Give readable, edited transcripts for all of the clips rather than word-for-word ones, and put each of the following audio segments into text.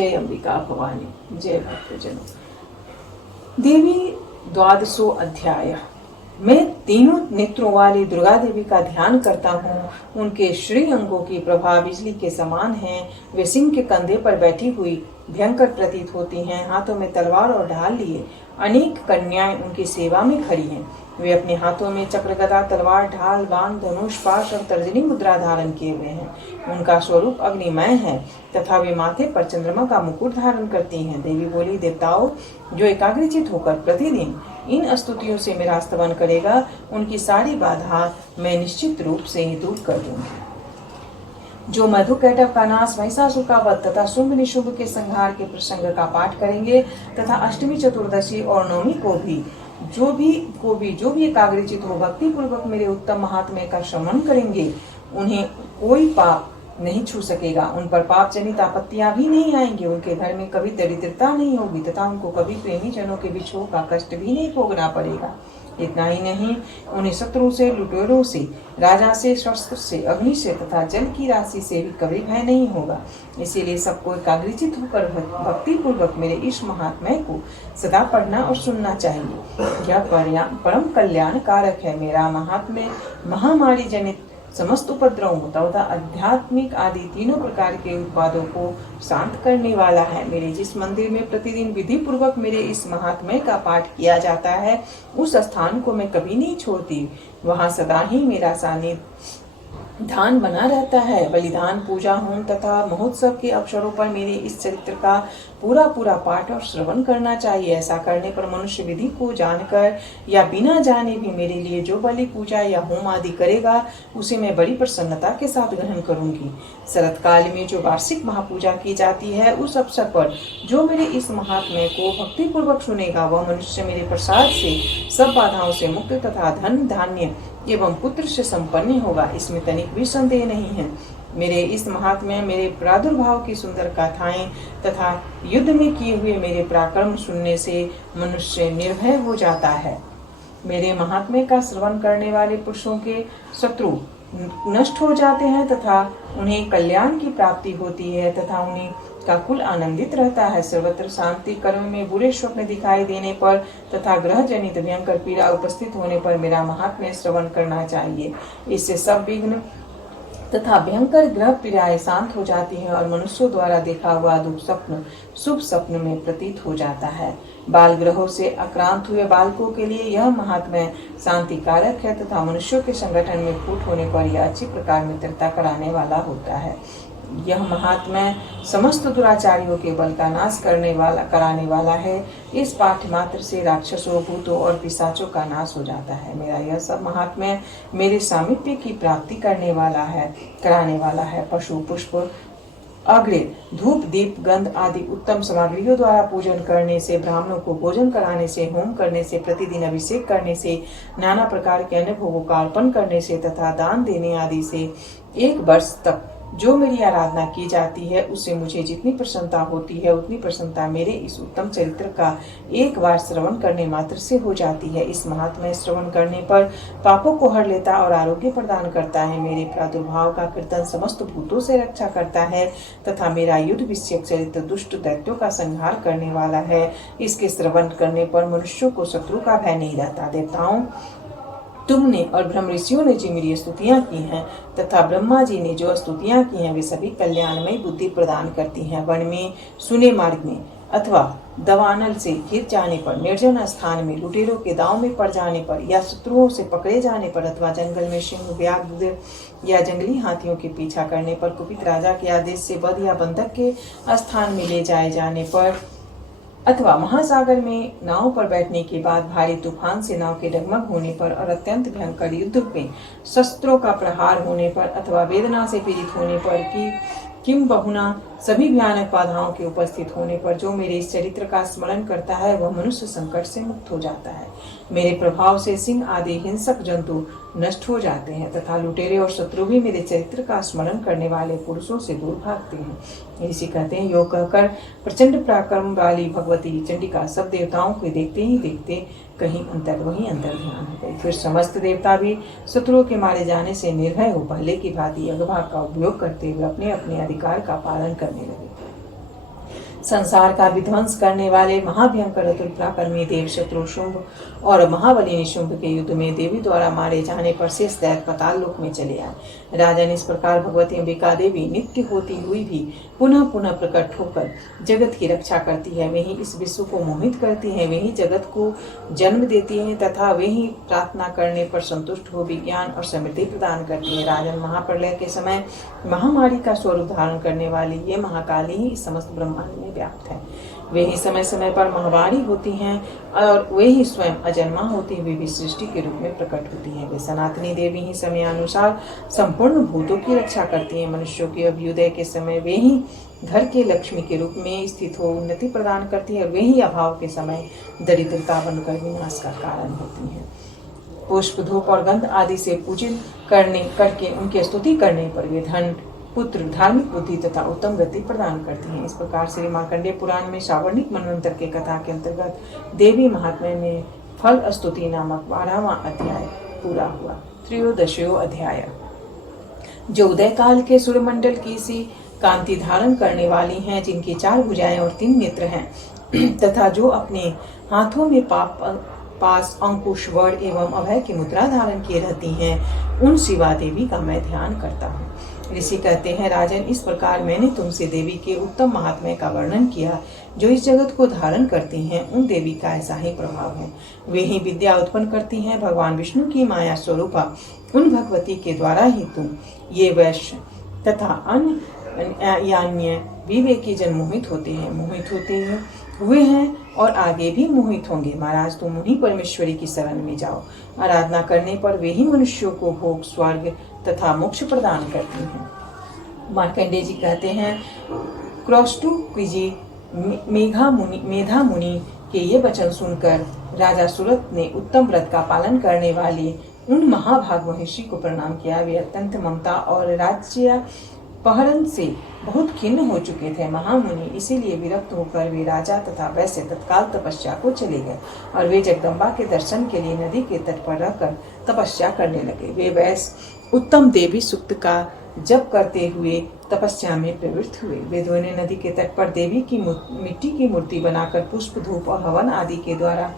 जय अंबिका भवानी। जय भक्तजनों। देवी द्वादशो अध्याय। मैं तीनों नेत्रों वाली दुर्गा देवी का ध्यान करता हूँ। उनके श्री अंगों की प्रभा बिजली के समान है। वे सिंह के कंधे पर बैठी हुई भयंकर प्रतीत होती हैं। हाथों में तलवार और ढाल लिए अनेक कन्याएं उनकी सेवा में खड़ी हैं। वे अपने हाथों में चक्र, गदा, तलवार, ढाल, बाण, धनुष, पाश और तर्जनी मुद्रा धारण किए हुए हैं। उनका स्वरूप अग्निमय है तथा वे माथे पर चंद्रमा का मुकुट धारण करती हैं। देवी बोली, देवताओं, जो एकाग्रचित होकर प्रतिदिन इन स्तुतियों से मेरा स्तवन करेगा, उनकी सारी बाधा मैं निश्चित रूप से ही दूर कर दूंगी। जो मधु कैटव का नाश, महिषासुर का वध तथा शुंभ निशुंभ के संहार के प्रसंग का पाठ करेंगे तथा अष्टमी, चतुर्दशी और नवमी को भी जो भी एकाग्रचित हो भक्ति पूर्वक मेरे उत्तम महात्म्य का श्रवण करेंगे, उन्हें कोई पाप नहीं छू सकेगा। उन पर पाप जनित आपत्तियां भी नहीं आएंगी। उनके घर में कभी दरिद्रता नहीं होगी तथा उनको कभी प्रेमी जनों के विछोह का कष्ट भी नहीं भोगना पड़ेगा। इतना ही नहीं, उन्हें शत्रु से, लुटेरों से, राजा से, शस्त्र से, अग्नि से तथा जल की राशि से भी कभी भय नहीं होगा। इसीलिए सबको एकाग्रचित होकर भक्ति पूर्वक मेरे इस महात्म्य को सदा पढ़ना और सुनना चाहिए। यह परम कल्याण कारक है। मेरा महात्म्य महामारी जनित समस्त उपद्रवों तथा आध्यात्मिक आदि तीनों प्रकार के उत्पादों को शांत करने वाला है। मेरे जिस मंदिर में प्रतिदिन विधि पूर्वक मेरे इस महात्म्य का पाठ किया जाता है, उस स्थान को मैं कभी नहीं छोड़ती। वहां सदा ही मेरा सानिध्य ध्यान बना रहता है। बलिदान, पूजा, होम तथा महोत्सव के अवसरों पर मेरे इस चरित्र का पूरा पाठ और श्रवण करना चाहिए। ऐसा करने पर मनुष्य विधि को जानकर या बिना जाने भी मेरे लिए जो बलि, पूजा या होम आदि करेगा, उसे मैं बड़ी प्रसन्नता के साथ ग्रहण करूंगी। शरत काल में जो वार्षिक महापूजा की जाती है, उस अवसर पर जो मेरे इस महात्म्य को भक्ति पूर्वक सुनेगा, वह मनुष्य मेरे प्रसाद से सब बाधाओं से मुक्त तथा धन, धान्य एवं पुत्र से संपन्न होगा। इसमें तनिक भी संदेह नहीं है। मेरे इस महात्म्य, मेरे प्रादुर्भाव की सुंदर गाथाएं तथा युद्ध में किए हुए मेरे पराक्रम सुनने से मनुष्य निर्भय हो जाता है। मेरे महात्म्य का श्रवण करने वाले पुरुषों के शत्रु नष्ट हो जाते हैं तथा उन्हें कल्याण की प्राप्ति होती है तथा उन्हें का कुल आनंदित रहता है। सर्वत्र शांति, कर्म में बुरे स्वप्न दिखाई देने पर तथा ग्रह जनित भयंकर पीड़ा उपस्थित होने पर मेरा महात्म्य श्रवण करना चाहिए। इससे सब विघ्न तथा भयंकर ग्रह पीड़ाएं शांत हो जाती हैं और मनुष्यों द्वारा देखा हुआ दुख स्वप्न शुभ स्वप्न में प्रतीत हो जाता है। बाल ग्रहों से आक्रांत हुए बालकों के लिए यह महात्म्य शांति कारक है तथा मनुष्यों के संगठन में फूट होने पर यह अच्छी प्रकार मित्रता कराने वाला होता है। यह महात्म्य समस्त दुराचारियों के बल का नाश कराने वाला है। इस पाठ मात्र से राक्षसों, भूतों और पिशाचों का नाश हो जाता है। मेरा यह सब महात्म्य मेरे सामीप्य की प्राप्ति कराने वाला है। पशु, पुष्प, अग्रे, धूप, दीप, गंध आदि उत्तम सामग्रियों द्वारा पूजन करने से, ब्राह्मणों को भोजन कराने से, होम करने से, प्रतिदिन अभिषेक करने से, नाना प्रकार के अन्य भोगों का अर्पण करने से तथा दान देने आदि से 1 वर्ष तक जो मेरी आराधना की जाती है, उससे मुझे जितनी प्रसन्नता होती है, उतनी प्रसन्नता मेरे इस उत्तम चरित्र का एक बार श्रवण करने मात्र से हो जाती है। इस महात्म्य श्रवण करने पर पापों को हर लेता और आरोग्य प्रदान करता है। मेरे प्रादुर्भाव का कीर्तन समस्त भूतों से रक्षा करता है तथा मेरा युद्ध विषयक चरित्र दुष्ट दैत्यों का संहार करने वाला है। इसके श्रवण करने पर मनुष्यों को शत्रु का भय नहीं रहता। देवताओं, तुमने और ब्रह्म ऋषियों ने जो मेरी स्तुतियां की हैं तथा ब्रह्मा जी ने जो स्तुतियां की हैं, वे सभी कल्याणमयी बुद्धि प्रदान करती हैं। वन में, सुने मार्ग में अथवा दवानल से घिर जाने पर, निर्जन स्थान में, लुटेरों के दांव में पड़ जाने पर या शत्रुओं से पकड़े जाने पर अथवा जंगल में सिंह, व्याघ्र या जंगली हाथियों के पीछा करने पर, कुपित राजा के आदेश से वध या बंधक के स्थान में ले जाए जाने पर अथवा महासागर में नाव पर बैठने के बाद भारी तूफान से नाव के डगमग होने पर और अत्यंत भयंकर युद्ध में शस्त्रों का प्रहार होने पर अथवा वेदना से पीड़ित होने पर कि किम बहुना सभी भयानक बाधाओं के उपस्थित होने पर जो मेरे इस चरित्र का स्मरण करता है, वह मनुष्य संकट से मुक्त हो जाता है। मेरे प्रभाव से सिंह आदि हिंसक जंतु नष्ट हो जाते हैं तथा लुटेरे और शत्रु भी मेरे चरित्र का स्मरण करने वाले पुरुषों से दूर भागते हैं। इसी कहते हैं, योग कहकर प्रचंड पराक्रम वाली भगवती चंडिका सब देवताओं को देखते ही देखते कहीं वहीं अंतर ध्यान हो गई। फिर समस्त देवता भी शत्रुओं के मारे जाने से निर्भय हो पहले की भांति अग्रभाग का उपयोग करते हुए अपने अपने अधिकार का पालन करने लगे। संसार का विध्वंस करने वाले महाभयंकर अतुल पराक्रमी देव शत्रु शुंभ और महाबली निशुंभ के युद्ध में देवी द्वारा मारे जाने पर शेष दैत्य पाताल लोक में चले आए। राजन, इस प्रकार भगवती अंबिका देवी नित्य होती हुई भी पुनः पुनः प्रकट होकर जगत की रक्षा करती है। वे ही इस विश्व को मोहित करती है, वे ही जगत को जन्म देती है तथा वे ही प्रार्थना करने पर संतुष्ट हो विज्ञान और समृद्धि प्रदान करती है। राजन, महाप्रलय के समय महामारी का स्वरूप धारण करने वाली ये महाकाली ही समस्त ब्रह्मांड में व्याप्त है। वे ही समय समय पर महावाणी होती हैं और वे ही स्वयं अजन्मा होती हुई भी सृष्टि के रूप में प्रकट होती हैं। वे सनातनी देवी ही समयानुसार संपूर्ण भूतों की रक्षा करती हैं। मनुष्यों के अभ्युदय के समय वे ही घर के लक्ष्मी के रूप में स्थित हो उन्नति प्रदान करती है। वे ही अभाव के समय दरिद्रता बनकर विनाश का कारण होती हैं। पुष्प, धूप और गंध आदि से पूजन करके उनकी स्तुति करने पर वे धन, पुत्र, धार्मिक बुद्धि तथा उत्तम गति प्रदान करती हैं। इस प्रकार श्री मार्कंडेय पुराण में सावर्णिक मनवंतर के कथा के अंतर्गत देवी महात्म्य में फल स्तुति नामक 12वां अध्याय पूरा हुआ। त्रयोदशो अध्याय, जो उदय काल के सूर्यमंडल की सी कांति धारण करने वाली हैं, जिनकी 4 भुजाएं और 3 नेत्र हैं तथा जो अपने हाथों में पास अंकुश, वड़ एवं अभय की मुद्रा धारण किए रहती हैं, उन शिवा देवी का मैं ध्यान करता हूँ। ऋषि कहते हैं, राजन, इस प्रकार मैंने तुमसे देवी के उत्तम महात्म्य का वर्णन किया। जो इस जगत को धारण करती हैं, उन देवी का ऐसा ही प्रभाव है। वे ही विद्या उत्पन्न करती हैं। भगवान विष्णु की माया स्वरूपा उन भगवती के द्वारा ही तुम ये वैश्य तथा अन्य विवेकी जन मोहित होते हुए हैं और आगे भी मोहित होंगे। महाराज, तुम उन्हीं परमेश्वरी की शरण में जाओ। आराधना करने पर वे ही मनुष्यों को भोग, स्वर्ग तथा मोक्ष प्रदान करती हैं। मार्कंडेय जी कहते हैं, क्रौष्टुकी मेधा मुनि के ये वचन सुनकर राजा सुरत ने उत्तम व्रत का पालन करने वाले उन महाभाग महर्षि को प्रणाम किया। वे अत्यंत ममता और राज्य पहरन से बहुत खिन्न हो चुके थे। महामुनि इसीलिए विरक्त होकर वे राजा तथा वैश्य तत्काल तपस्या को चले गए और वे जगदम्बा के दर्शन के लिए नदी के तट पर रहकर तपस्या करने लगे। वे वैश्य उत्तम देवी सूक्त का जप करते हुए तपस्या में प्रवृत्त हुए। वे दोनों नदी के तट पर देवी की मिट्टी की मूर्ति बनाकर पुष्प, धूप और हवन आदि के द्वारा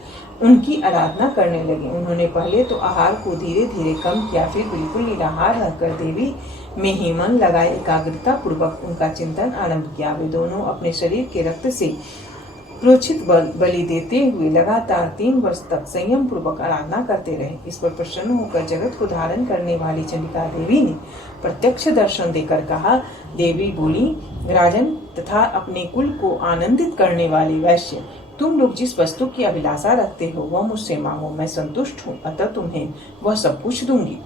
उनकी आराधना करने लगे। उन्होंने पहले तो आहार को धीरे धीरे कम किया, फिर बिल्कुल निराहार रहकर देवी में ही मन लगाए एकाग्रता पूर्वक उनका चिंतन आरंभ किया। वे दोनों अपने शरीर के रक्त से प्रोचित बलि देते हुए लगातार 3 वर्ष तक संयम पूर्वक आराधना करते रहे। इस पर प्रसन्न होकर जगत को धारण करने वाली चंडिका देवी ने प्रत्यक्ष दर्शन देकर कहा। देवी बोली, राजन तथा अपने कुल को आनंदित करने वाले वैश्य, तुम लोग जिस वस्तु की अभिलाषा रखते हो वह मुझसे मांगो, मैं संतुष्ट हूँ, अतः तुम्हें वह सब कुछ दूंगी।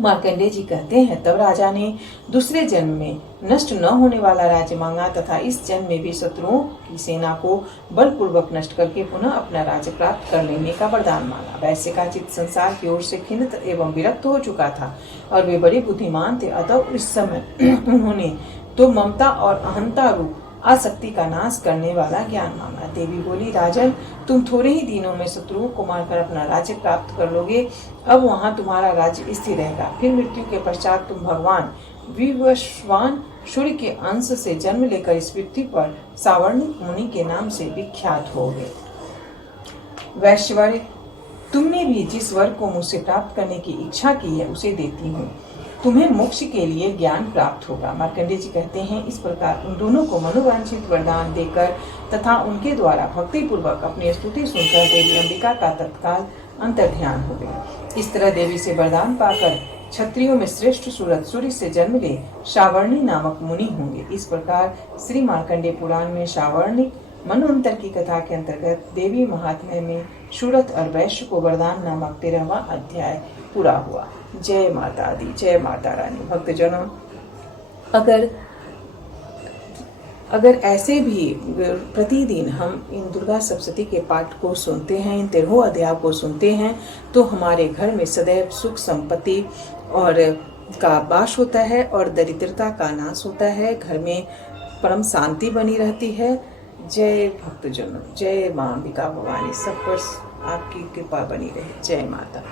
मार्कंडेय जी कहते हैं, तब राजा ने दूसरे जन्म में नष्ट न होने वाला राज्य मांगा तथा इस जन्म में भी शत्रुओं की सेना को बलपूर्वक नष्ट करके पुनः अपना राज्य प्राप्त कर लेने का वरदान मांगा। वैश्य का चित्त संसार की ओर से खिन्न एवं विरक्त हो चुका था और वे बड़े बुद्धिमान थे, अतः इस समय उन्होंने तो ममता और अहंता रूप आसक्ति का नाश करने वाला ज्ञान मांगा। देवी बोली, राजन, तुम थोड़े ही दिनों में शत्रुओं को मारकर अपना राज्य प्राप्त कर लोगे। अब वहां तुम्हारा राज्य स्थिर रहेगा। फिर मृत्यु के पश्चात तुम भगवान विवस्वान सूर्य के अंश से जन्म लेकर इस पृथ्वी पर सावर्णिक मुनि के नाम से विख्यात होगे। वैश्यवर, तुमने भी जिस वर को मुझसे प्राप्त करने की इच्छा की है उसे देती हूँ। तुम्हें मोक्ष के लिए ज्ञान प्राप्त होगा। मार्कंडेय जी कहते हैं, इस प्रकार उन दोनों को मनोवांछित वरदान देकर तथा उनके द्वारा भक्ति पूर्वक अपनी स्तुति सुनकर देवी अंबिका का तत्काल अंतर्ध्यान हो गया। इस तरह देवी से वरदान पाकर क्षत्रियों में श्रेष्ठ सूरत सूर्य से जन्म ले सावर्णी नामक मुनि होंगे। इस प्रकार श्री मार्कंडेय पुराण में सावर्णिक मनवंतर की कथा के अंतर्गत देवी महात्म्य में सूरत और वैश्य को वरदान नामक 13वां अध्याय पूरा हुआ। जय माता दी, जय माता रानी। भक्तजनों, अगर ऐसे भी प्रतिदिन हम इन दुर्गा सप्तशती के पाठ को सुनते हैं, इन 13 अध्याय को सुनते हैं, तो हमारे घर में सदैव सुख, संपत्ति और का वास होता है और दरिद्रता का नाश होता है। घर में परम शांति बनी रहती है। जय भक्तजनों, जय मां अंबिका भवानी, सब पर आपकी कृपा बनी रहे। जय माता।